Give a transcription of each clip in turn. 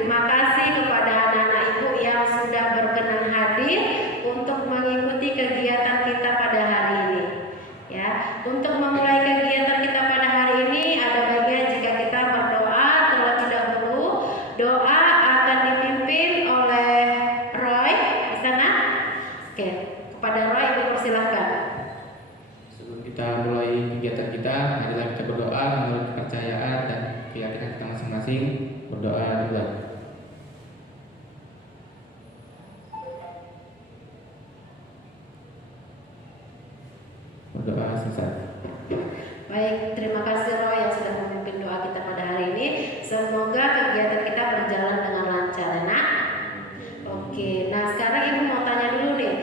terima kasih kepada anak-anak ibu yang sudah berkenan hadir untuk mengikuti kegiatan kita pada hari ini. Ya, untuk memulai kegiatan kita pada hari ini ada baiknya jika kita berdoa terlebih dahulu. Doa akan dipimpin oleh Roy di sana. Oke, kepada Roy ibu persilahkan. Sebelum kita mulai kegiatan kita, marilah kita berdoa menurut kepercayaan dan keyakinan kita masing-masing. Berdoa dulu. Berdoa selesai. Baik, terima kasih Roy yang sudah memimpin doa kita pada hari ini. Semoga kegiatan kita berjalan dengan lancar, ya nak. Oke, nah sekarang ibu mau tanya dulu nih,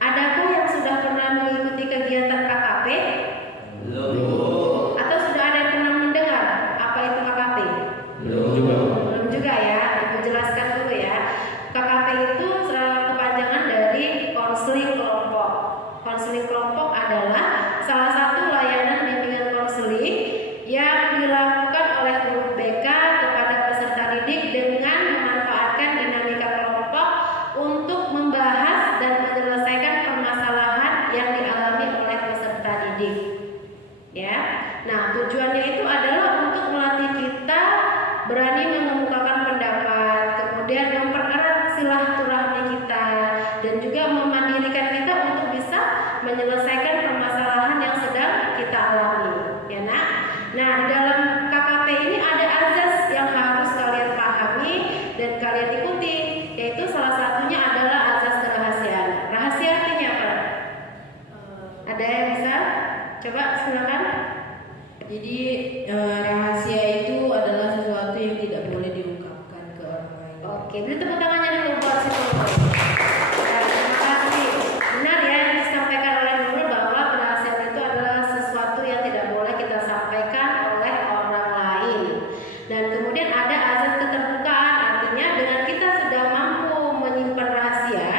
adakah yang sudah pernah mengikuti kegiatan KKP? Belum. Atau sudah ada yang pernah mendengar apa itu KKP? Belum juga. Belum juga ya, ibu jelaskan dulu ya. KKP itu kepanjangan dari konseling kelompok. Konseling kelompok adalah salah satu layanan bimbingan konseling yang dilakukan oleh guru BK kepada peserta didik dengan memanfaatkan dinamika kelompok untuk membahas dan menyelesaikan permasalahan yang dialami oleh peserta didik. Ya, nah tujuannya itu adalah untuk melatih kita berani mengemukakan pendapat, kemudian mempererat silaturahmi kita, dan juga memandirikan kita untuk bisa menyelesaikan permasalahan yang sedang kita alami, ya nak. Nah, di dalam KKP ini ada azas yang harus kalian pahami dan kalian ikuti, yaitu salah satunya adalah azas kerahasiaan. Rahasia artinya apa? Ada yang bisa? Coba silakan. Jadi rahasia itu adalah sesuatu yang tidak boleh diungkapkan ke orang lain. Oke, beri tepuk tangannya dulu buat psikolog. Ya, terima kasih. Benar ya yang disampaikan oleh Nurul bahwa kerahasiaan itu adalah sesuatu yang tidak boleh kita sampaikan oleh orang lain. Dan kemudian ada azas keterbukaan, artinya dengan kita sudah mampu menyimpan rahasia,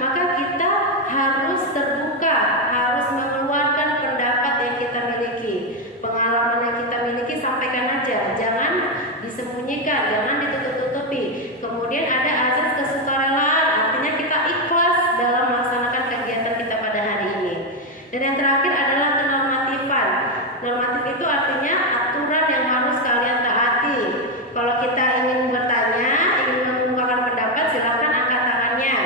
maka kita harus terbuka, harus mengeluarkan pendapat yang kita miliki, pengalaman yang kita miliki, sampaikan aja, jangan disembunyikan, jangan ditutup-tutupi. Kemudian ada azas kesukarelaan, artinya kita ikhlas dalam melaksanakan kegiatan kita pada hari ini. Dan yang terakhir adalah kenormatifan. Normatif itu artinya aturan yang harus kalian taati. Kalau kita ingin bertanya, ingin mengemukakan pendapat, silakan angkat tangannya.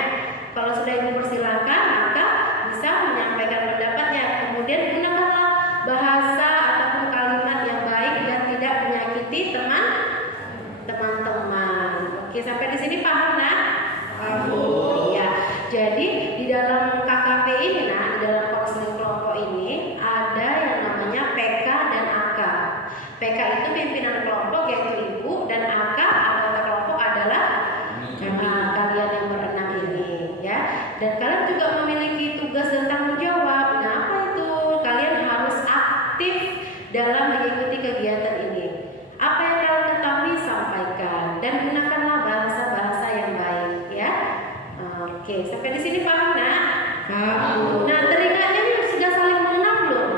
Kalau sudah ibu persilahkan, maka bisa menyampaikan pendapatnya. Kemudian gunakanlah bahasa ataupun kalimat yang baik dan tidak menyakiti teman-teman. Oke, sampai di sini paham nak? Paham. Iya. Jadi di dalam KKP ini nak, di dalam konseling kelompok ini ada yang namanya PK dan AK. PK itu pimpinan kelompok yaitu ibu, dan AK anggota kelompok adalah kalian yang berenam ini, ya. Dan kalian juga memiliki tugas dan tanggung jawab. Nah, apa itu? Kalian harus aktif dalam mengikuti kegiatan ini. Apa yang kalian ketahui sampaikan dan gunakanlah bahasa-bahasa yang baik, ya. Oke, sampai di sini paham nak? Paham. Nah, telinganya ini sudah saling mengenal belum?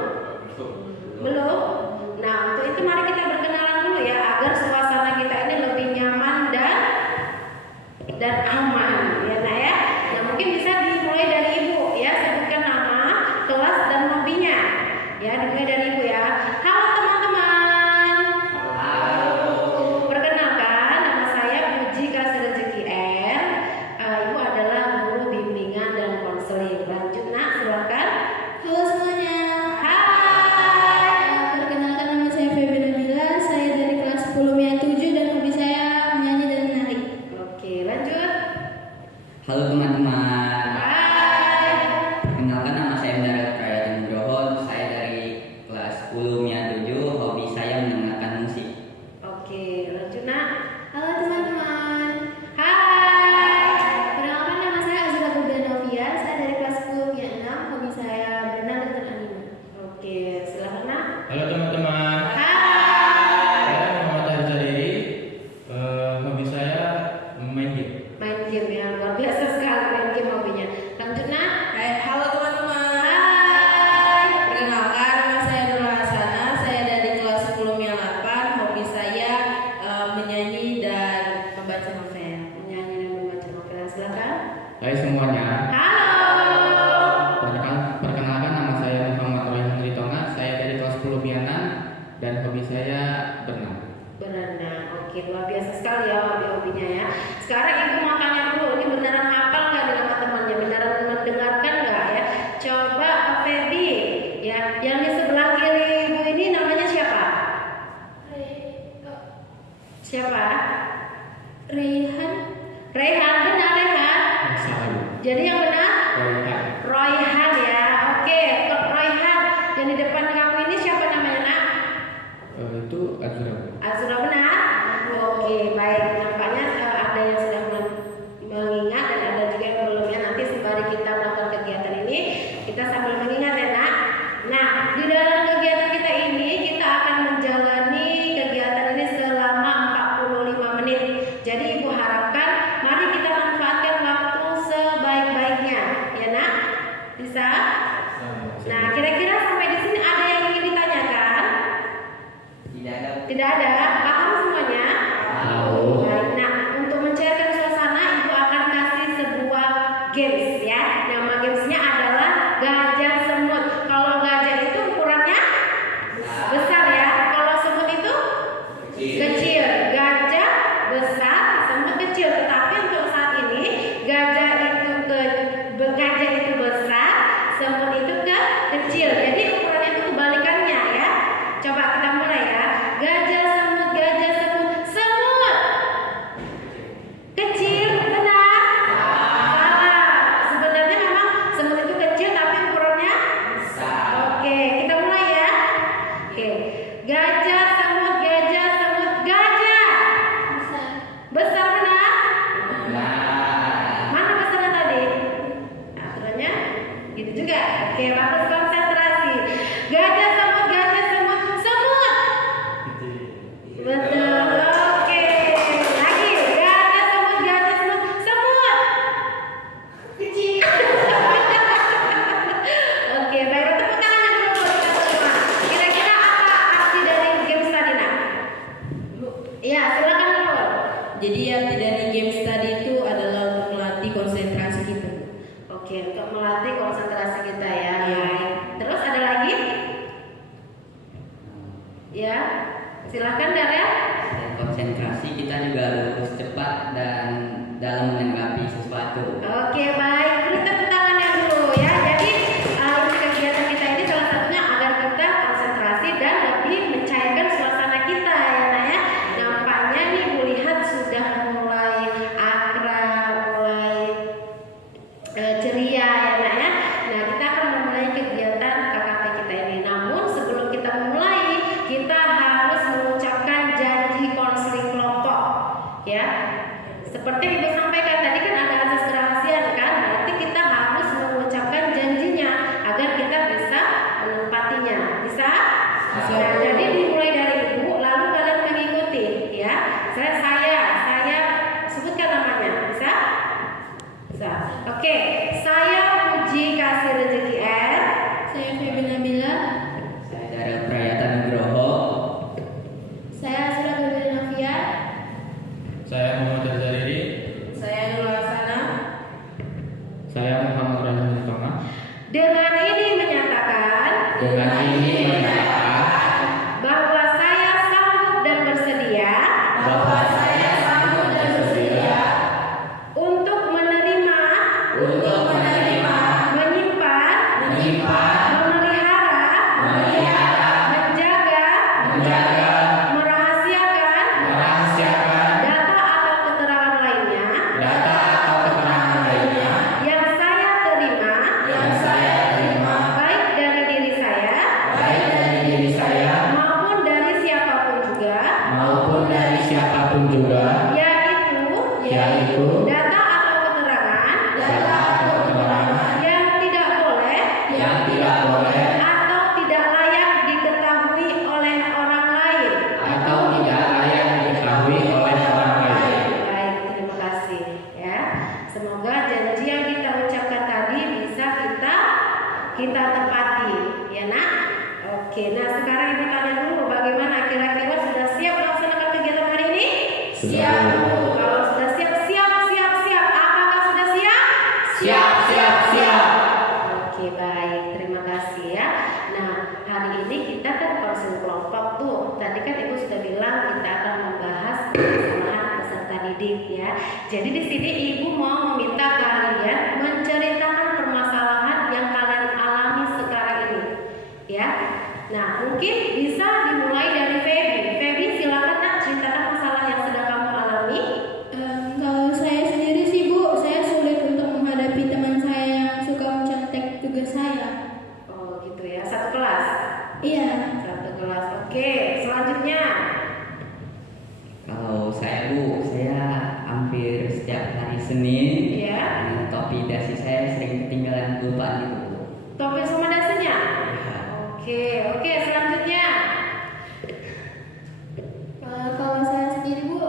Belum. Nah, untuk itu mari kita berkenalan dulu ya, agar suasana kita ini lebih nyaman dan aman, ya nak ya. Nah, mungkin bisa dimulai dari ibu ya, sebutkan nama, kelas dan hobinya. Ya, dimulai dari ibu ya. Halo teman-teman. Perkenalkan, nama saya Puji Kasih Rezeki R. Ibu adalah guru bimbingan dan konseling. Lanjut nak, silakan. Halo semuanya. Hai. Perkenalkan nama saya Feby Nabila. Saya dari kelas 10 MIA 7 dan hobi saya menyanyi dan menari. Oke, lanjut. Halo teman-teman. Hai. Perkenalkan nama saya Mendarat Praya Nugroho. Saya dari kelas 10 MIA 7. Hobi saya mendengarkan musik. Oke, lanjut nak. Halo teman-teman. Hai. Perkenalkan nama saya Azila Budanovia. Saya dari kelas 10 MIA 6. Hobi saya berenang dan beranime. Oke, silakan nak. Halo teman-teman. Hai. Saya Muhammad Harizal Diri. Hobi saya main game. Main game yang luar biasa sekali semuanya. Halo. Perkenalkan, nama saya Muhammad Royhan Ritonga. Saya dari kelas 10 Mianan dan hobi saya berenang. Berenang, oke, luar biasa sekali ya hobi-hobinya ya. Sekarang ibu mau tanya dulu, ini beneran hafal nggak nih sama temannya? Beneran mendengarkan nggak ya? Coba Feby, ya, yang di sebelah kiri ibu ini namanya siapa? Siapa? Raihan. Raihan, benar Raihan? Salah, Bu. Jadi yang benar? Royhan. Royhan ya, oke. Untuk Royhan, yang di depan kamu ini siapa namanya nak? Itu Azura, Bu. Azura benar? Oke, baik. Nampaknya ada yang sudah mengingat dan ada juga yang belum ya. Nanti sembari kita melakukan kegiatan ini, kita sambil mengingat ya nak. Nah, di dalam kegiatan kita ini, kita akan menjalani kegiatan ini selama 45 menit. Jadi ibu harapkan, mari kita manfaatkan waktu sebaik-baiknya, ya nak? Bisa? Nah, kira-kira sampai di sini ada yang ingin ditanyakan? Tidak ada. Paham semuanya? Tahu. Baik. Nah, untuk mencairkan suasana, ibu akan kasih sebuah games ya. Nama gamesnya adalah gajah semut. Kalau gajah itu ukurannya besar ya. Kalau semut itu kecil. Gajah besar, semut kecil. Tetapi untuk saat ini gajah itu besar, semut itu kecil. Jadi ukurannya itu kebalikannya ya. Coba kita mulai ya. Gajah semut, semut kecil, benar? Salah. Sebenarnya memang semut itu kecil tapi ukurannya besar. Oke, kita mulai ya. Oke, gajah semut, gajah. Besar benar? Mana besarnya tadi? Aturannya gitu juga. Oke, bagus, konsentrasi. Gajah semut, semut. Betul. Oke. Lagi. Gajah semut, semut. Kecil. Oke, baik. Tepuk tangannya dulu buat kita semua. Kira-kira apa arti dari games tadi nak? Iya, silakan dulu. Jadi arti dari games tadi itu adalah untuk melatih konsentrasi kita. Oke, untuk melatih konsentrasi kita ya. Iya. Baik. Terus ada lagi? Ya, silakan Daryl. Dan konsentrasi kita juga harus cepat dan dalam menanggapi sesuatu. Oke, baik. Beri tepuk tangannya dulu ya. Jadi untuk kegiatan kita ini salah satunya agar kita konsentrasi dan lebih mencairkan suasana kita ya Nak ya. Nampaknya nih Bu lihat sudah mulai akrab, mulai ceria ya Nak ya. Nah, kita akan memulai kegiatan KKP kita ini. Namun sebelum kita memulai, kita harus mengucapkan janji konseling kelompok ya. Seperti Ibu sampaikan tadi kan ada azas kerahasiaan kan, berarti kita harus mengucapkan janjinya agar kita bisa menempatinya. Bisa? Nah, jadi dimulai dari Ibu, lalu kalian mengikuti ya. Saya sebutkan namanya. Bisa? Bisa. Oke, saya Puji Kasih Rezeki R. Saya Feby Nabila. Saya dari Prayata Nugroho. Saya Azura Gabriel Novia. Saya Muhammad Rizalidi. Saya Nurul Hasanah. Saya Muhammad Royhan Ritonga. Dengan ini menyatakan bahwa saya sanggup dan bersedia untuk menerima, menyimpan, memelihara, menjaga, merahasiakan data atau keterangan lainnya yang saya terima baik dari diri saya maupun dari siapapun juga, yaitu data atau keterangan yang tidak boleh atau tidak layak diketahui oleh orang lain. Baik, terima kasih ya. Semoga janji yang kita ucapkan tadi bisa kita tepati ya Nak. Oke, nah sekarang Ibu tanya dulu bagaimana kira-kira sudah siap melaksanakan kegiatan hari ini? Siap. Kalau sudah siap. Apakah sudah siap? Siap, siap, siap. Oke, baik. Terima kasih ya. Nah, hari ini kita kan konsul kelompok tuh. Tadi kan Ibu sudah bilang kita akan membahas permasalahan peserta didik ya. Jadi di sini Ibu mau meminta kalian menceritakan permasalahan yang kalian alami sekarang ini. Ya. Nah, mungkin bisa dimulai dari Feby. Feby, silakan Nak, ceritakan masalah yang sedang kamu alami. Kalau saya sendiri sih Bu, saya sulit untuk menghadapi teman saya yang suka mencontek tugas saya. Oh, gitu ya. Satu kelas. Iya. Satu kelas. Oke, selanjutnya. Kalau saya Bu, saya hampir setiap hari Senin Ya. topi dasi saya sering ketinggalan lupa gitu Bu. Topik sama dasarnya. Ya. Oke, selanjutnya. Kalau saya sendiri Bu,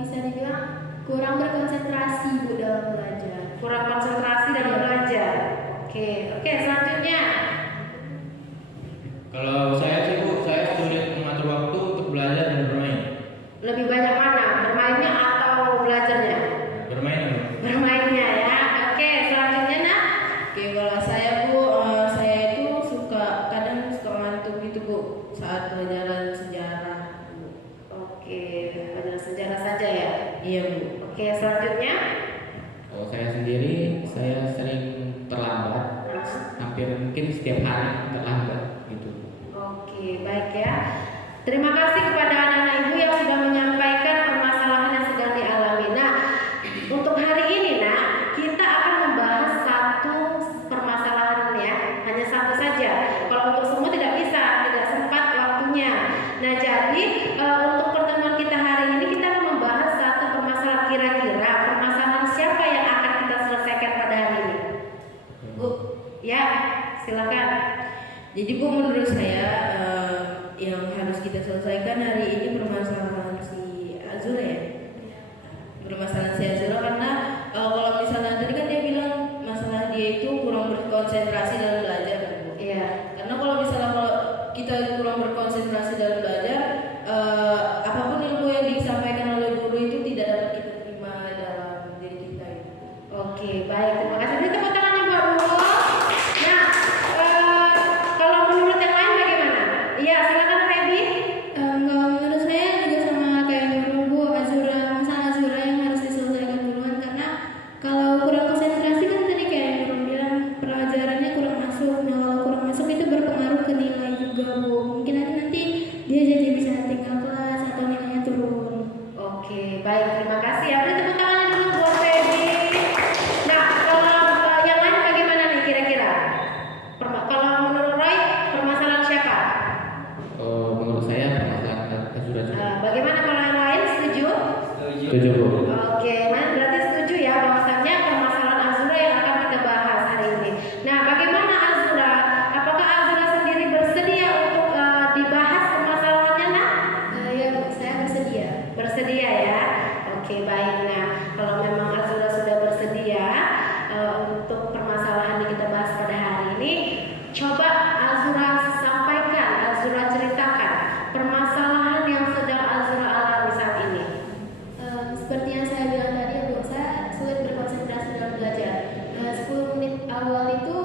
bisa dibilang kurang berkonsentrasi Bu dalam belajar. Kurang konsentrasi dalam belajar. Oke, selanjutnya. Kalau saya sih Bu, saya sulit mengatur waktu untuk belajar dan bermain. Lebih banyak mana? Bermainnya atau belajarnya? Bermain Bu. Bermainnya ya. Oke, selanjutnya Nak. Oke, kalau saya Bu, saya itu kadang suka ngantuk gitu Bu saat pelajaran sejarah Bu. Oke, pelajaran sejarah saja ya. Iya Bu. Oke, selanjutnya. Kalau saya sendiri, saya sering terlambat. Hampir mungkin setiap hari terlambat gitu. Oke, baik ya. Terima kasih kepada anak-anak Ibu yang sudah menyampaikan permasalahan yang sedang dialami. Nah, untuk hari ini Nak, kita akan membahas satu permasalahan ya, hanya satu saja. Kalau untuk semua tidak bisa, tidak sempat waktunya. Nah, jadi untuk pertemuan kita hari ini kita akan membahas satu permasalahan, kira-kira permasalahan siapa yang akan kita selesaikan pada hari ini. Bu, Ya, silakan. jadi Bu menurut saya yang harus kita selesaikan hari ini permasalahan si Azura ya. Permasalahan si Azura karena kalau misalnya tadi kan dia bilang masalah dia itu kurang berkonsentrasi dalam belajar kan Bu. Iya. Karena kalau misalnya kalau kita kurang berkonsentrasi dalam belajar, apapun ilmu yang disampaikan oleh guru itu tidak dapat kita terima dalam diri kita itu. Oke, baik. Terima kasih. Beri tepuk tangannya buat Nurul. Nah, kalau menurut yang lain bagaimana? Iya, silakan Feby. Kalau menurut saya juga sama kayak Nurul Bu, masalah Azura yang harus diselesaikan duluan karena kalau kurang konsentrasi kan tadi kayak Nurul bilang pelajarannya kurang masuk. Nah kalau kurang masuk itu berpengaruh ke nilai juga Bu. Mungkin nanti dia jadi bisa tinggal kelas atau nilainya turun. Oke, baik. Terima kasih ya. Beri tepuk tangannya dulu buat Feby. Nah, kalau yang lain bagaimana nih kira-kira? Kalau menurut Roy, permasalahan siapa? Menurut saya permasalahan sudah cukup. Bagaimana kalau yang lain? Setuju? Setuju Bu. Oke, berarti setuju ya bahwasannya permasalahan Azura yang akan kita bahas hari ini. Nah, bagaimana Azura? Apakah Azura sendiri bersedia untuk dibahas permasalahannya, Nak? Ya Bu, saya bersedia. Bersedia ya. Oke, baik. Nah, kalau memang Azura sudah bersedia untuk permasalahan yang kita bahas pada hari ini, coba Azura sampaikan, Azura ceritakan permasalahan yang sedang Azura alami saat ini. Seperti yang saya bilang tadi ya Bu, saya sulit berkonsentrasi dalam belajar. 10 menit awal itu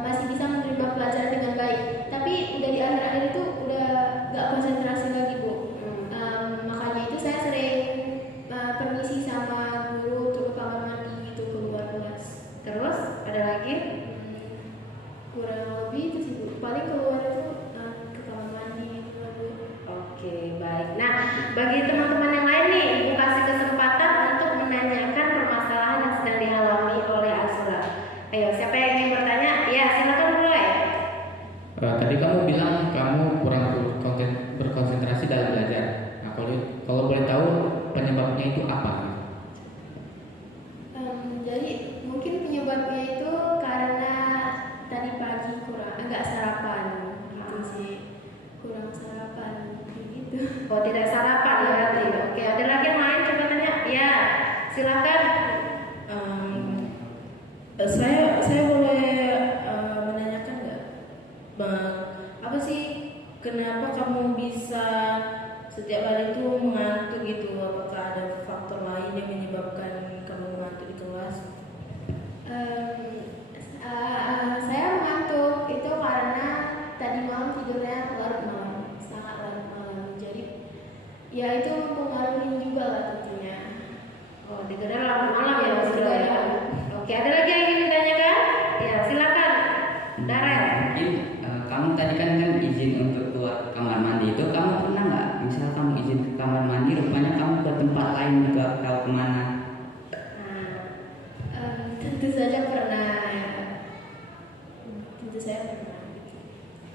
masih bisa menerima pelajaran dengan baik, tapi udah di akhir-akhir itu udah gak konsentrasi lagi Bu. Makanya itu saya sering permisi sama guru untuk ke kamar mandi gitu keluar kelas. Terus ada lagi? Kurang lebih itu sih Bu. Paling keluar itu ke kamar mandi gitu Bu. Oke, baik. Nah, bagi teman-teman yang lain nih, Ibu kasih kesempatan untuk menanyakan permasalahan yang sedang dialami oleh Azura. Ayo, siapa yang ingin bertanya? Ya, silakan mulai. Tadi kamu bilang kamu kurang berkonsentrasi dalam belajar. Nah, kalau boleh tahu penyebabnya itu apa? Jadi mungkin penyebabnya itu karena tadi pagi enggak sarapan gitu sih, kurang sarapan gitu. Oh, tidak sarapan ya berarti. Oke, ada lagi yang lain coba tanya? Ya, silakan. Saya boleh menanyakan nggak, Bang, apa sih kenapa kamu bisa setiap hari itu mengantuk gitu? Apakah ada faktor lain yang menyebabkan kamu mengantuk di kelas? Saya mengantuk itu karena tadi malam tidurnya larut malam, sangat larut malam. Jadi ya itu mempengaruhi juga lah tentunya. Oh, tidurnya larut malam ya Azura ya. Oke, ada lagi yang ingin ditanyakan? Ya, silakan. Darren. Mungkin kamu tadi kan izin untuk keluar ke kamar mandi itu kamu pernah nggak? Misal kamu izin ke kamar mandi, rupanya kamu ke tempat lain juga atau kemana? Tentu saja pernah. Tentu saya pernah.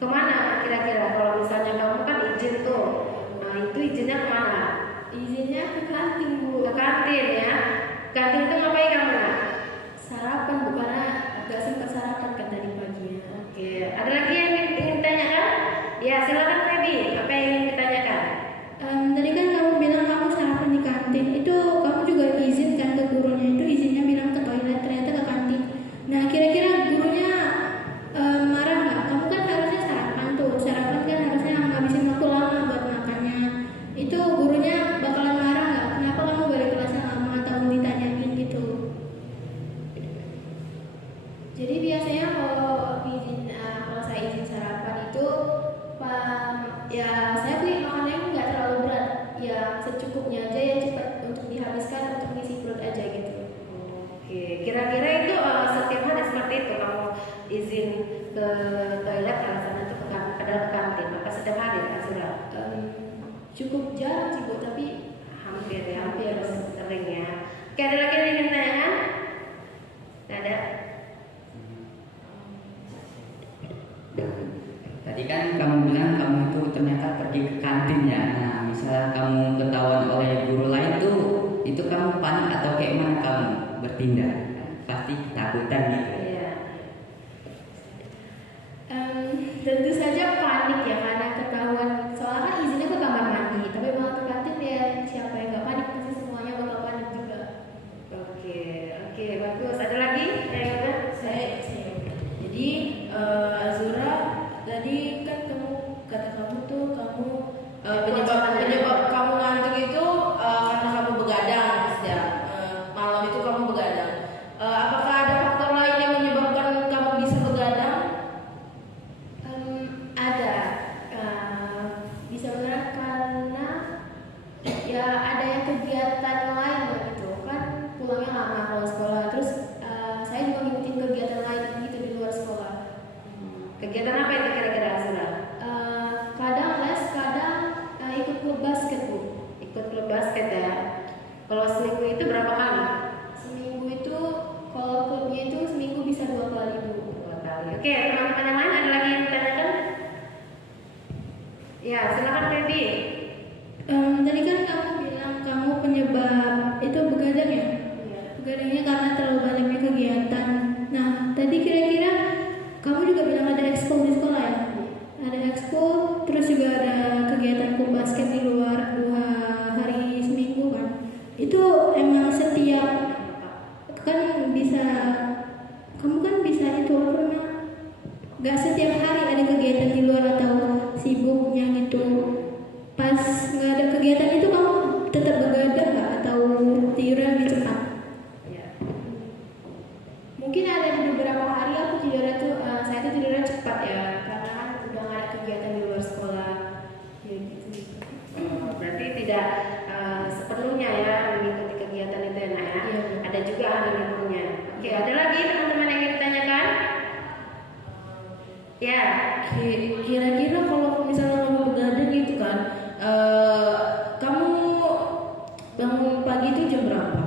Kemana kira-kira? Kalau misalnya kamu kan izin tuh, nah itu izinnya kemana? Izinnya ke kantin Bu. Ke kantin ya. Kantin itu ngapain kamu? Nak? Sarapan Bu karena agak sempat sarapan kan tadi paginya. Oke, ada lagi yang ingin ditanyakan? Ya, silakan Feby. Apa yang ingin ditanyakan? Tadi kan kamu bilang kamu sarapan di kantin. Itu kamu juga izin kan ke gurunya, itu izinnya bilang ke toilet, ternyata ke kantin. Nah, kira-kira gurunya marah nggak? Kamu kan harusnya sarapan tuh. Sarapan kan harusnya ngabisin waktu lama buat makannya. Itu gurunya bakalan marah nggak? Kenapa kamu balik kelasnya lama atau ditanyain gitu? Jadi biasanya kalau saya izin sarapan itu ya saya beli makanannya nggak terlalu berat, ya secukupnya aja yang cepat untuk dihabiskan untuk ngisi perut aja gitu. Oke, kira-kira itu setiap hari seperti itu kamu izin ke toilet alasannya itu ke dalam kantin. Apa setiap hari Azura? Cukup jarang sih Bu, tapi Hampir ya, hampir sering ya. Oke, ada lagi yang ingin ditanyakan? Nggak ada? Tadi kan kamu bilang kamu itu ternyata pergi ke kantin ya. Nah, misal kamu ketahuan oleh guru lain tuh, itu kamu panik atau kayak mana kamu bertindak? Pasti ketakutan gitu. Iya. Tentu saja panik ya karena ketahuan, soalnya kan izinnya ke kamar mandi, tapi malah ke kantin ya siapa yang nggak panik, pasti semuanya bakal panik juga. Oke, bagus. Ada lagi? Saya. Jadi Azura, tadi kan kata kamu tuh penyebab kamu ngantuk itu karena kamu begadang ya. Malam itu kamu begadang. Apakah ada faktor lain yang menyebabkan kamu bisa begadang? Ada, bisa beneran karena ya ada yang kegiatan lain gitu kan, pulangnya lama kalau sekolah, terus saya juga ngikutin kegiatan lain gitu di luar sekolah. Kegiatan apa itu kira-kira Azura? Kadang les, kadang ikut klub basket Bu. Ikut klub basket ya. Kalau seminggu itu berapa kali? Seminggu itu kalau klubnya itu seminggu bisa 2 kali Bu. 2 kali. Oke, teman-teman yang lain ada lagi yang ditanyakan? Ya, silakan Feby. Tadi kan kamu bilang kamu penyebab itu begadang ya? Iya. Begadangnya karena terlalu banyaknya kegiatan. Nah, tadi kira-kira kamu juga bilang ada ekskul di sekolah ya? Ada ekskul, terus juga ada kegiatan klub basket di luar 2 hari seminggu kan? Itu emang setiap kan bisa, kamu kan bisa itu apa namanya? Gak setiap hari ada kegiatan di luar atau sibuknya gitu. Pas nggak ada kegiatan itu kamu tetap begadang nggak atau tidurnya lebih cepat? Ya. Mungkin ada di beberapa hari aku tidurnya tuh saya tuh tidurnya cepat ya karena kan udah nggak ada kegiatan di luar sekolah ya gitu. Berarti tidak sepenuhnya ya mengikuti kegiatan itu enak ya. Iya. Ada juga hari liburnya. Oke, ada lagi teman-teman yang ingin ditanyakan? Ya. Kira-kira kalau misalnya kamu begadang gitu kan, kamu bangun pagi itu jam berapa?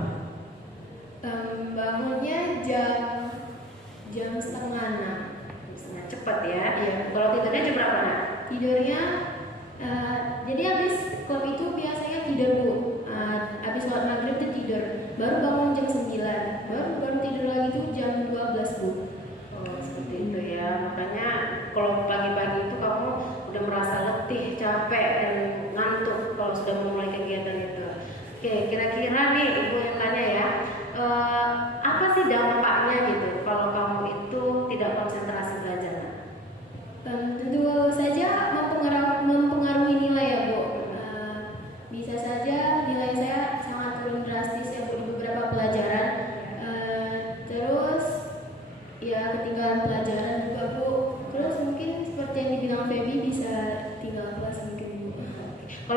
Bangunnya jam setengah 6. Sangat cepat ya. Iya. Kalau tidurnya jam berapa nak? Tidurnya jadi habis klub itu biasanya tidur Bu. Habis sholat maghrib tuh tidur, baru bangun jam 9, baru tidur lagi tuh jam 12 Bu. Oh, seperti itu ya. Makanya kalau pagi-pagi itu kamu udah merasa letih, capek dan ngantuk kalau sudah memulai kegiatan itu. Oke, kira-kira nih ibu yang tanya ya, apa sih dampaknya gitu kalau kamu itu tidak konsentrasi belajar? Tentu saja mempengaruhi nilai ya Bu. Bisa saja nilai saya sangat turun drastis ya Bu di beberapa pelajaran. Terus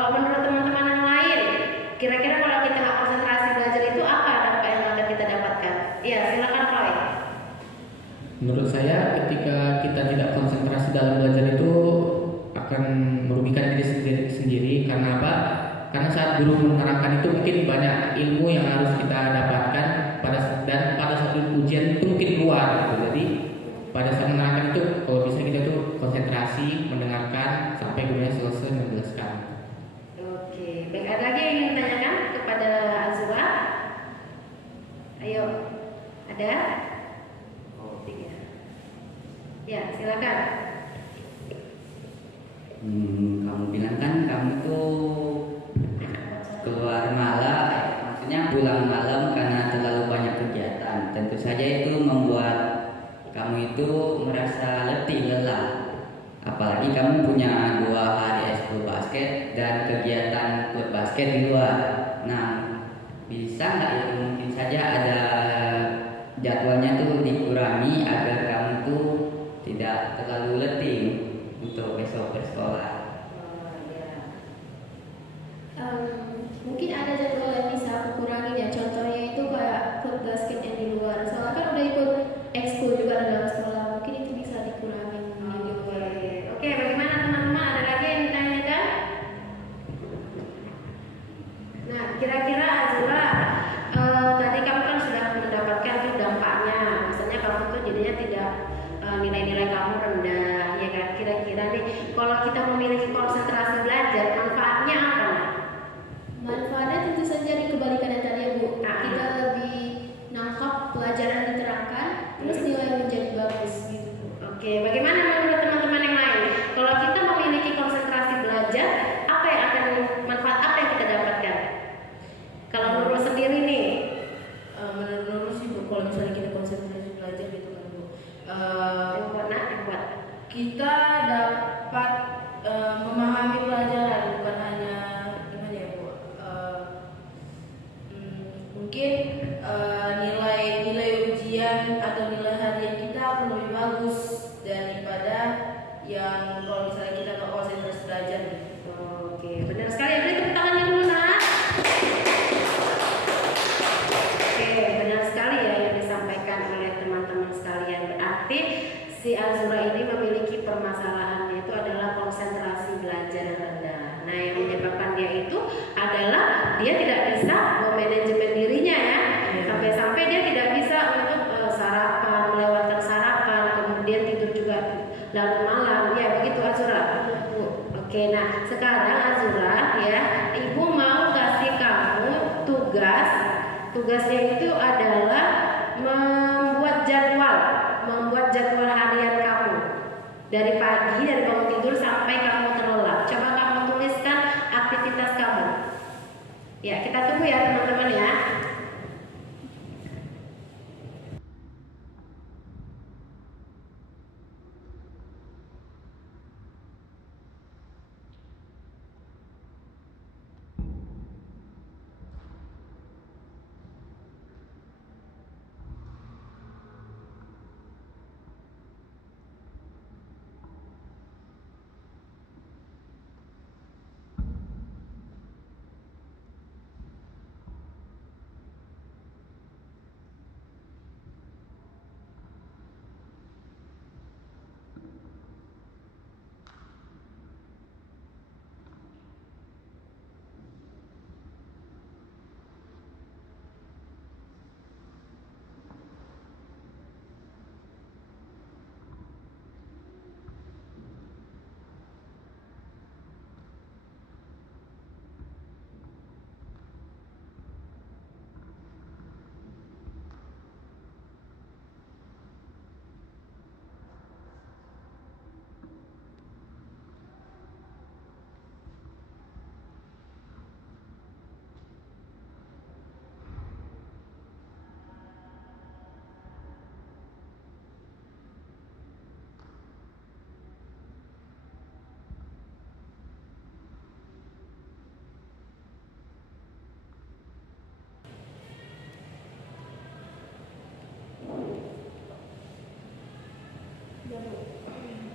Kalau menurut teman-teman yang lain, kira-kira kalau kita nggak konsentrasi belajar itu apa dampak yang akan kita dapatkan? Iya, silakan Roy. Menurut saya ketika kita tidak konsentrasi dalam belajar itu akan merugikan diri sendiri. Karena apa? Karena saat guru menerangkan itu mungkin banyak ilmu yang harus kita dapatkan dan pada saat ujian itu mungkin keluar gitu. Jadi pada saat menerangkan itu kalau bisa kita tuh konsentrasi mendengarkan sampai gurunya selesai menjelaskan. Oke, baik, ada lagi yang ingin ditanyakan kepada Azura? Ayo, ada? Oh, 3. Ya, silakan. Kamu bilang kan kamu tuh keluar malam, maksudnya pulang malam karena terlalu banyak kegiatan. Tentu saja itu membuat kamu itu merasa letih, lelah. Apalagi kamu punya 2 hari ekskul basket dan kegiatan klub basket di luar. Nah, bisa nggak itu mungkin saja ada jadwalnya tuh dikurangi agar kamu tuh tidak terlalu letih untuk besok bersekolah. Mungkin ada jadwal yang bisa aku kurangin ya. Contohnya itu kayak klub basket yang di luar. Soalnya kan udah ikut ekskul juga dalam sekolah. Mungkin itu bisa dikurangin di luar. Oke, bagaimana teman-teman? Ada lagi yang ditanyakan? Nah, kira-kira Azura, tadi kamu kan sudah mendapatkan tuh dampaknya. Misalnya kamu tuh jadinya tidak nilai-nilai kamu rendah, ya kan? Kira-kira nih, kalau kita memiliki konsentrasi belajar, manfaatnya apa? Manfaatnya tentu saja di kebalikan yang tadi ya Bu. Kita lebih nangkap pelajaran yang diterangkan, terus nilai menjadi bagus gitu. Oke, bagaimana menurut teman-teman yang lain? Kalau kita memiliki konsentrasi belajar, apa yang akan manfaat apa yang kita dapatkan? Kalau Nurul sendiri nih, Menurut Nurul sih Bu, kalau misalnya kita konsentrasi belajar gitu kan Bu, yang kuat. kita dapat memahami pelajaran, bukan hanya gimana ya Bu, mungkin nilai ujian atau nilai harian kita akan lebih bagus daripada yang kalau misalnya kita nggak konsentrasi belajar gitu. Oke, benar sekali. Beri tepuk tangannya dulu, Nak. Oke, benar sekali ya yang disampaikan oleh teman-teman sekalian. Berarti si Azura ini memiliki permasalahannya itu adalah konsentrasi belajar yang rendah. Nah, yang menyebabkan dia itu adalah dia tidak bisa memanajemen dirinya ya. Sampai-sampai dia tidak bisa untuk sarapan, melewatkan sarapan, kemudian tidur juga larut malam. Ya, begitu Azura. Oke, nah sekarang Azura ya, Ibu mau kasih kamu tugas. Tugasnya itu adalah membuat jadwal harian kamu dari pagi, dari bangun tidur sampai kamu terlelap. Coba kamu tuliskan aktivitas kamu. Ya, kita tunggu ya teman-teman ya.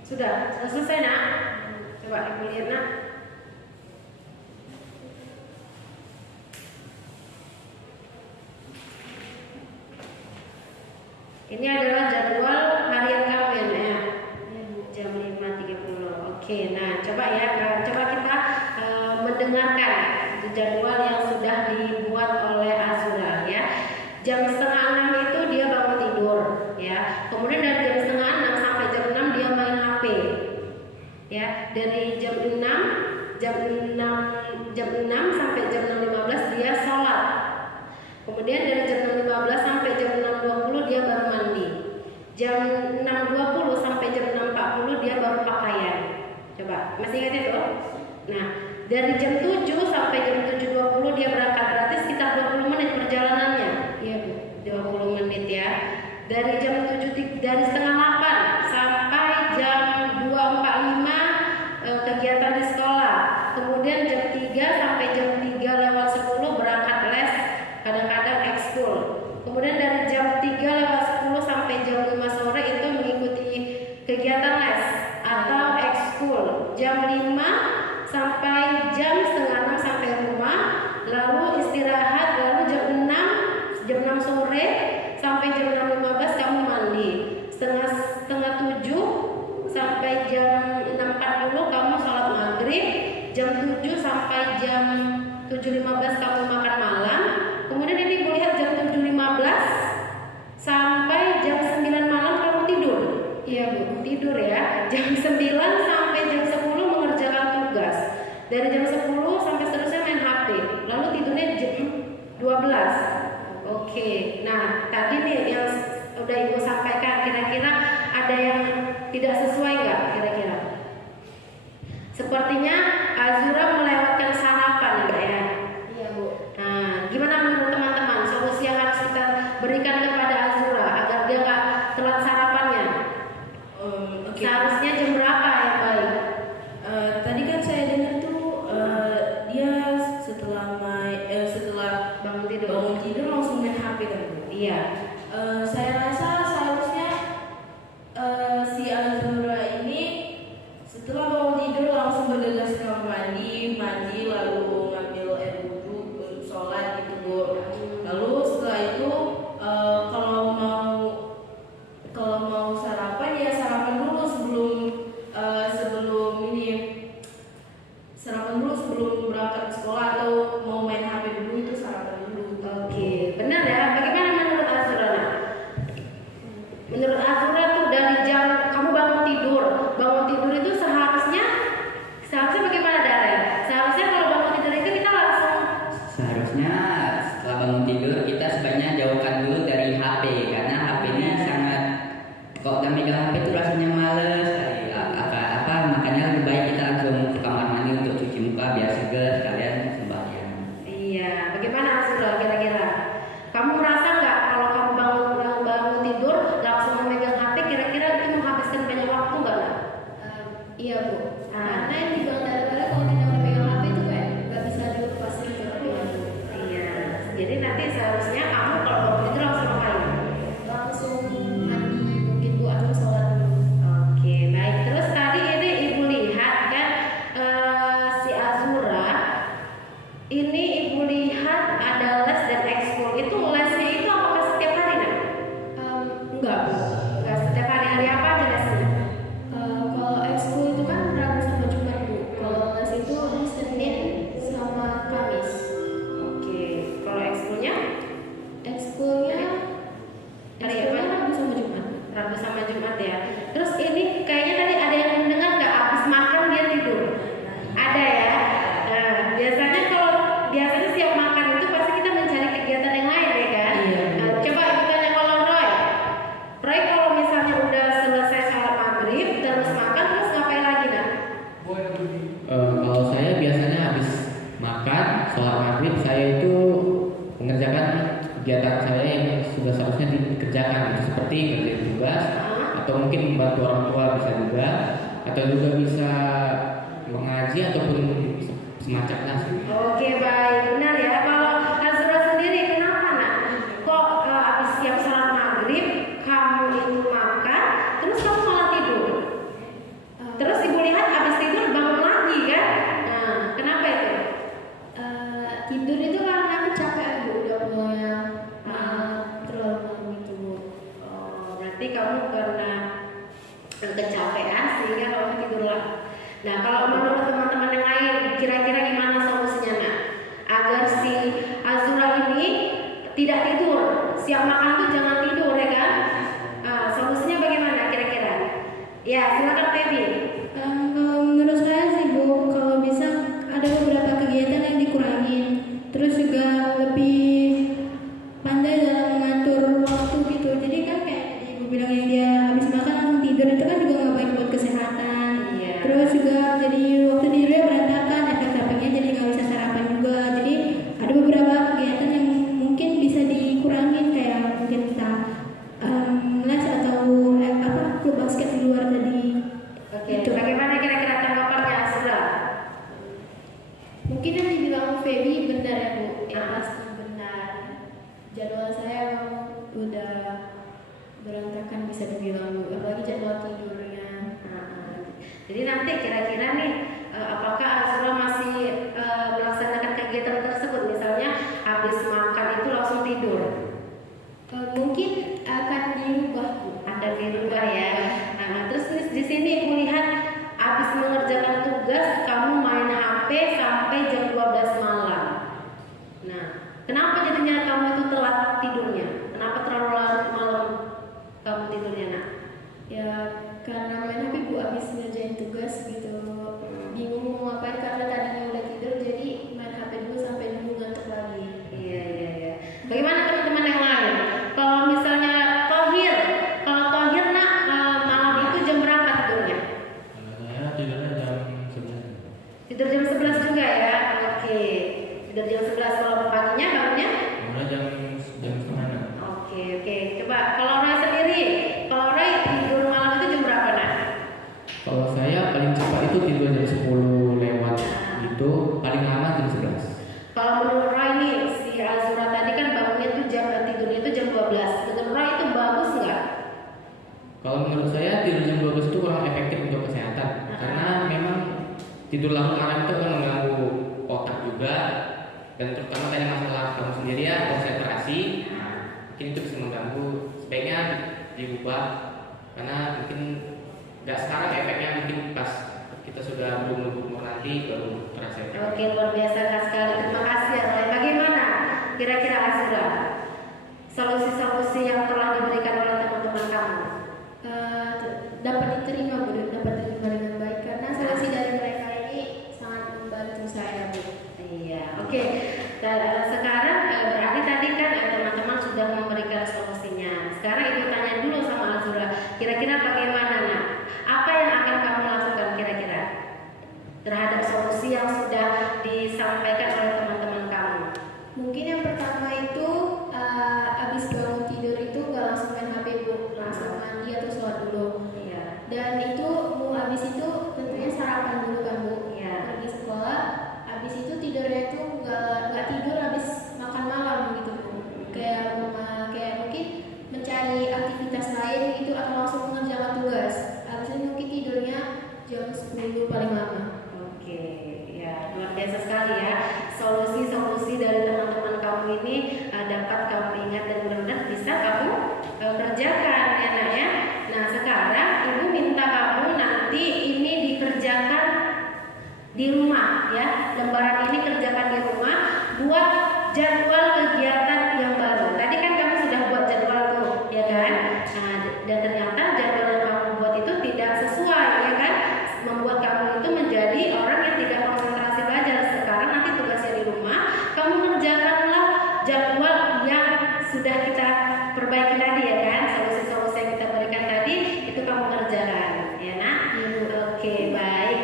Sudah selesai nak? Coba ibu lihat nak. Ini adalah jadwal harian kamu ya, jam 5.30. Oke, nah coba ya, coba kita mendengarkan jadwal yang sudah dibuat oleh Azura ya. Jam 5:30 itu dia bangun tidur ya. Kemudian dari jam 5:30 sampai jam 6 dia main HP. Ya, dari jam 6 sampai jam 6.15 dia sholat. Kemudian dari jam 6.15 sampai jam 6.20 dia baru mandi. Jam 6.20 sampai jam 6.40 dia baru pakaian. Coba, masih ingat itu? Nah, dari jam 7 sampai jam 7.20 dia berangkat, berarti sekitar 20 menit perjalanannya. Iya, Bu. 20 menit ya. Dari jam 7, dari setengah 8 sampai jam 2.45 kegiatan di sekolah. Kemudian jam 3 sampai jam 3:10 berangkat les, kadang-kadang ekskul. Kemudian dari jam 3:10 sampai jam 5 sore itu mengikuti kegiatan les atau ekskul. Jam 5 sampai jam 5:30 sampai rumah, lalu istirahat, lalu jam 6 sore sampai jam 6.15 kamu mandi. Setengah 7 sampai jam 6.40 kamu sholat maghrib. Jam 7 sampai jam 7.15 kamu makan malam. Kemudian ini Ibu lihat jam 7.15 sampai jam 9 malam kamu tidur. Iya Bu, tidur ya. Jam 9 sampai jam 10 mengerjakan tugas. Dari jam 10 sampai seterusnya main HP. Lalu tidurnya jam 12. Oke. Nah, tadi nih yang udah Ibu sampaikan, kira-kira ada yang tidak sesuai nggak kira-kira? Sepertinya Azura melewatkan sarapan ya, Mbak ya. Iya Bu. Nah, gimana menurut teman-teman solusi yang harus kita berikan kepada Azura agar dia nggak telat sarapannya? Oke. Seharusnya jam berapa yang baik? Tadi kan saya dengar tuh dia setelah Bangun tidur. bangun tidur langsung main HP kan Bu? Iya. Saya rasa seharusnya si Azura ini setelah bangun tidur langsung bergegas ke kamar mandi lalu ngambil air wudhu, sholat gitu Bu. Lalu setelah itu kalau mau sarapan ya sarapan dulu sebelum berangkat ke sekolah atau mau main HP dulu, itu sarapan dulu. Oke, benar ya. Bagaimana menurut Azura? Nah? Menurut Azura tuh dari jam kamu bangun tidur itu seharusnya bagaimana Darren? Seharusnya kalau bangun tidur itu kita langsung Seharusnya setelah bangun tidur kita sebaiknya jauhkan dulu dari HP, karena HP ini sangat, kalau udah megang HP itu rasanya males makanya lebih baik kita langsung ke kamar mandi untuk cuci muka biar segar sekalian sembahyang. Iya, bagaimana Azura kira-kira? Kamu merasa nggak kalau kamu bangun tidur langsung memegang HP, kira-kira itu menghabiskan banyak waktu nggak? Iya Bu. Ah. Karena yang dibilang Dara kalau kita memegang HP itu kayak nggak bisa dilepas gitu. Iya Bu. Iya, jadi nanti seharusnya kamu kalau bangun tidur langsung ngapain? Langsung mandi mungkin Bu atau sholat dulu. Oke, baik. Terus tadi ini Ibu lihat kan si Azura ini Ibu lihat ada les dan ekskul. Itu lesnya itu apakah setiap hari nak? Enggak Bu. Enggak setiap hari. Hari apa aja lesnya? Kalau ekskul itu kan Rabu sama Jumat Bu. Kalau les itu Senin sama Kamis. Oke, kalau ekskulnya Ekskulnya Hari apa? Rabu sama Jumat. Rabu sama Jumat ya. Terus ini kayaknya tadi ada yang mendengar nggak habis makan dia tidur? Ada ya. Nah, biasanya siap makan itu pasti kita mencari kegiatan yang lain ya kan? Iya. Nah, coba Ibu tanya kalau Roy kalau misalnya udah selesai sholat maghrib terus makan terus ngapain lagi nak? Kalau saya biasanya habis makan, sholat maghrib, saya itu mengerjakan kegiatan saya yang sudah seharusnya dikerjakan, itu seperti kerja tugas atau mungkin membantu orang tua bisa juga, atau juga bisa mengaji ataupun semacamnya. Oke baik, benar ya. Kalau Azura sendiri kenapa nak? Kok habis siap sholat maghrib kamu itu makan terus kamu malah tidur? Terus Ibu lihat habis tidur bangun lagi kan? Nah, kenapa itu? Tidur itu karena aku capek Bu, udah mulai terlalu malam itu Bu. kamu karena kecapean sehingga kamu tidurlah. Nah, kalau menurut teman-teman yang lain, kira-kira gimana solusinya nak? Agar si Azura ini tidak tidur, siap makan tuh jangan tidur ya kan? Solusinya bagaimana kira-kira? Ya, silakan Feby. Kalau menurut saya sih Bu, kalau bisa ada beberapa kegiatan yang dikurangin, terus juga lebih pandai dalam mengatur waktu gitu. Jadi kan kayak tadi Ibu bilang yang dia habis makan langsung tidur itu kan juga nggak baik buat kesehatan. Iya. Terus juga jadi waktu tidurnya berantakan, efek sampingnya jadi nggak bisa sarapan juga. Jadi ada beberapa kegiatan yang mungkin bisa dikurangin kayak mungkin kita les atau klub basket di luar tadi. Oke, Gitu. bagaimana kira-kira tanggapannya Azura? Mungkin yang dibilang Feby benar ya Bu, yang pasti benar. Jadwal saya emang udah berantakan bisa dibilang Bu, apalagi jadwal tidurnya. Jadi nanti kira-kira nih, apakah Azura masih melaksanakan kegiatan tersebut? Misalnya habis makan itu langsung tidur, Mungkin akan dirubah Bu. akan dirubah ya. Nah, terus di sini aku lihat habis mengerjakan tugas kamu main HP sampai jam 12 malam. Nah, kenapa jadinya kamu itu telat tidurnya? Kenapa terlalu larut malam kamu tidurnya nak? Ya karena main HP Bu habis ngerjain tugas gitu. Bingung mau ngapain karena tadinya udah tidur jadi main HP dulu sampai dulu ngantuk lagi. Iya. Bagaimana teman-teman yang lain? Kalau misalnya Tohir, kalau Tohir nak malam itu jam berapa tidurnya? Kalau saya tidurnya jam 11. Tidur jam 11 juga ya? Oke. Tidur jam 11. Kalau paginya bangunnya? Mulai jam setengah 6. Oke. Coba kalau Roy sendiri, kalau Roy tidur malam itu jam berapa nak? Kalau saya paling cepat itu tidur jam 10 lewat, itu paling lama jam 11. Kalau menurut Roy nih, si Azura tadi kan bangunnya tuh tidurnya itu jam 12. Menurut Roy itu bagus nggak? Kalau menurut saya tidur jam 12 itu kurang efektif untuk kesehatan, karena memang tidur larut malam itu kan mengganggu otak juga, dan terutama tadi masalah kamu sendiri ya konsentrasi, mungkin itu bisa mengganggu. Sebaiknya diubah, karena mungkin nggak sekarang efeknya, mungkin pas kita sudah berumur nanti baru terasa efeknya. Oke, luar biasa sekali. Terima kasih ya Roy. Bagaimana kira-kira Azura? Solusi-solusi yang telah diberikan oleh teman-teman kamu? Dapat diterima Bu, dapat diterima dengan baik karena solusi dari mereka ini sangat membantu saya Bu. Iya, oke. Sekarang berarti tadi kan teman-teman sudah memberikan solusinya. Sekarang Ibu tanya dulu sama Azura, kira-kira bagaimana nak? Apa yang akan kamu lakukan kira-kira terhadap solusi yang sudah disampaikan oleh teman-teman kamu? Mungkin yang pertama itu abis bangun tidur itu nggak langsung main HP Bu, langsung mandi atau sholat dulu. Iya. Dan itu mau abis itu tentunya sarapan dulu kan Bu. Iya. Pergi sekolah, abis itu tidurnya itu nggak tidur abis makan malam gitu Bu. Kayak mungkin mencari aktivitas lain gitu atau langsung mengerjakan tugas. Abis itu mungkin tidurnya jam 10 paling lama. Oke, ya luar biasa sekali ya. Solusi-solusi dari teman-teman kamu ini dapat kamu ingat dan benar-benar bisa kamu kerjakan ya nak ya. Nah sekarang Ibu minta kamu nanti ini dikerjakan di rumah ya. Lembaran ini kerjakan di rumah. Buat jadwal kegiatan yang baru. Tadi kan kamu sudah buat jadwal tuh ya kan. Nah, dan ternyata jadwal yang kamu buat itu tidak sesuai ya kan. Membuat kamu itu menjadi orang yang tidak konsentrasi belajar. Sekarang nanti tugasnya di rumah, kamu kerjakanlah jadwal yang sudah kita perbaiki tadi ya kan. Solusi-solusi yang kita berikan tadi itu kamu kerjakan ya nak. Oke, baik.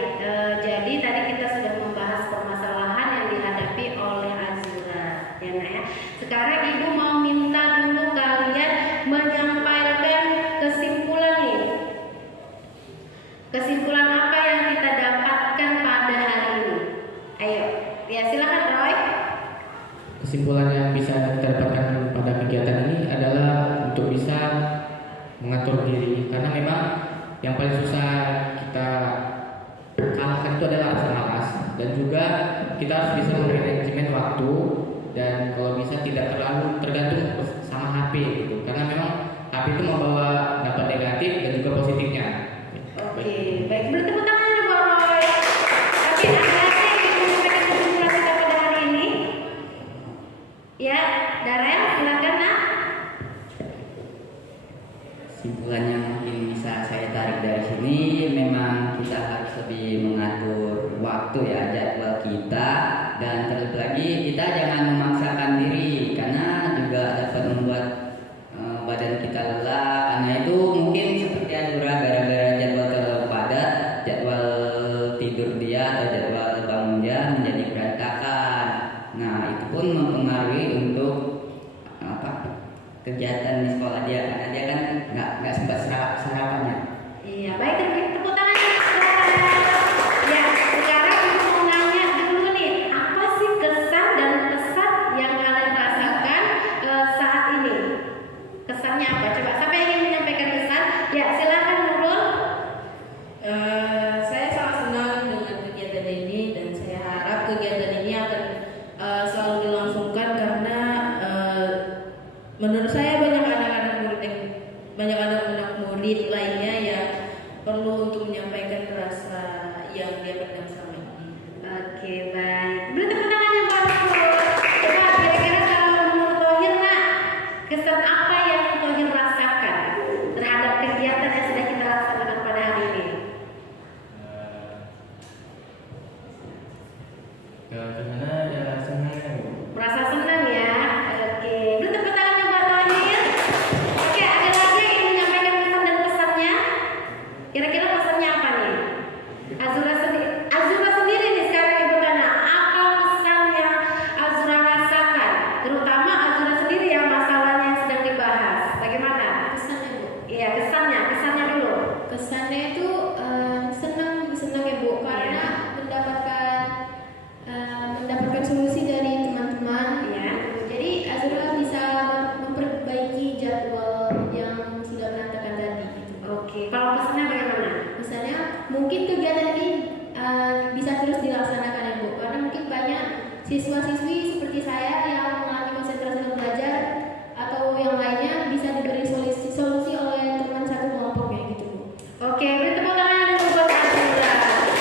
Jadi tadi kita sudah membahas permasalahan yang dihadapi oleh Azura ya nak ya. Sekarang Ibu mau minta dulu kalian menyampaikan kesimpulan nih. Kesimpulan apa yang kita dapatkan pada hari ini? Ayo, ya silakan Roy. Kesimpulan yang bisa kita dapatkan pada kegiatan ini adalah untuk bisa mengatur diri, karena memang yang paling susah kita kalahkan itu adalah rasa malas, dan juga kita harus bisa memanajemen waktu, dan kalau bisa tidak terlalu tergantung sama HP gitu, karena memang HP itu membawa dapat Kesimpulannya mungkin bisa saya tarik dari sini, memang kita harus lebih mengatur waktu ya, jadwal kita, dan terlebih lagi kita jangan memaksakan diri karena juga dapat membuat badan kita lelah. Karena itu mungkin seperti Azura, gara-gara jadwal terlalu padat, jadwal tidur dia atau jadwal bangun dia menjadi berantakan. Nah itu pun mempengaruhi untuk kegiatan di sekolah dia, karena dia kan nggak sempat sarapannya. Iya, baik, tepuk tangan untuk Clara. Ya, sekarang ibu mau nanya dulu nih, apa sih kesan dan pesan yang kalian rasakan saat ini? Kesannya apa? Coba, siapa yang ingin menyampaikan kesan? Ya, silakan Nurul. Saya sangat senang dengan kegiatan ini dan saya harap kegiatan ini akan selalu dilangsungkan karena menurut saya banyak anak-anak murid lainnya yang perlu untuk menyampaikan rasa yang dia pendam selama ini. Oke, baik. Beri tepuk tangan yang bagus. Coba kira-kira kalau menurut Thohir, nak, kesan apa yang Thohir rasakan terhadap kegiatan yang sudah kita laksanakan pada hari ini? Gimana ya, senang. Merasa senang ya? Oke, beri tepuk tangan yang buat Thohir. Oke, ada lagi yang ingin menyampaikan kesan dan pesannya? Kira-kira pesannya apa nih? Azura sendiri nih sekarang Ibu Kana, apa pesan yang Azura rasakan? Terutama Azura sendiri yang masalahnya yang sedang dibahas. Bagaimana? Kesannya Bu. Iya, kesannya dulu. Kesannya itu senang ya Bu, karena mendapatkan solusi dari teman-teman. Iya. Jadi Azura bisa memperbaiki jadwal yang sudah berantakan tadi. Gitu. Oke, kalau pesannya bagaimana? Misalnya mungkin kegiatan ini bisa terus dilaksanakan ya Bu, karena mungkin banyak siswa-siswi seperti saya yang mengalami konsentrasi dalam belajar atau yang lainnya bisa diberi solusi oleh teman satu kelompoknya gitu Bu. Oke, beri tepuk tangan dulu buat Azura.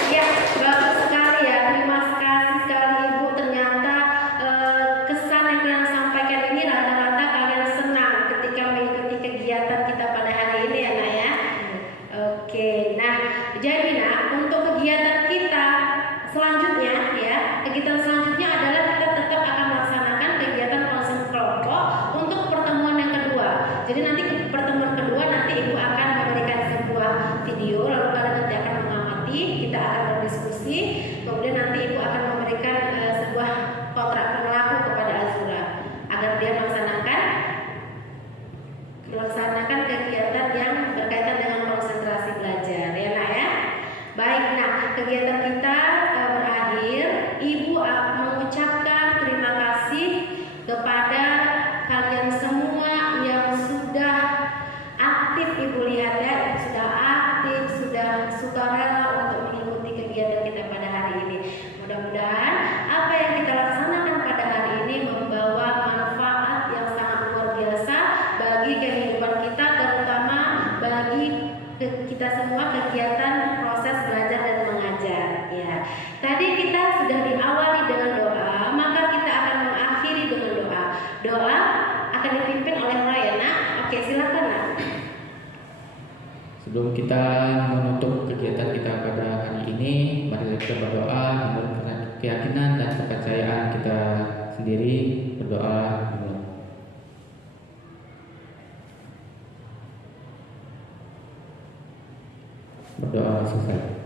Ya, bagus sekali ya. Terima kasih sekali Ibu. Ternyata kesan yang kalian sampaikan ini rata-rata kalian senang ketika mengikuti kegiatan kita pada hari ini ya, Nak ya. Oke, nah jadi Nak, untuk kegiatan kita selanjutnya ya, kegiatan selanjutnya adalah kita tetap akan melaksanakan kegiatan konsen kelompok untuk pertemuan yang kedua. Jadi nanti pertemuan kedua nanti Ibu akan memberikan sebuah video, lalu kalian nanti akan mengamati, kita akan berdiskusi, kemudian nanti Ibu akan memberikan sebuah kontrak berlaku kepada Azura agar dia melaksanakan kegiatan yang berkaitan dengan konsentrasi belajar ya Nak ya. Baik, nah kegiatan kita berakhir. Ibu mengucapkan terima kasih kepada kalian semua yang sudah aktif. Ibu lihat ya, sudah aktif, sudah sukarela untuk mengikuti kegiatan kita pada hari ini. Mudah-mudahan apa yang kita laksanakan pada hari ini membawa manfaat yang sangat luar biasa bagi kehidupan kita, terutama bagi kita semua kegiatan proses belajar dan mengajar ya. Tadi kita sudah diawali dengan doa, maka kita akan mengakhiri dengan doa. Doa akan dipimpin oleh Rayana. Oke, silakan Nak. Sebelum kita menutup kegiatan kita pada hari ini, mari kita berdoa menurut keyakinan dan kepercayaan kita sendiri. Berdoa. Berdoa selesai.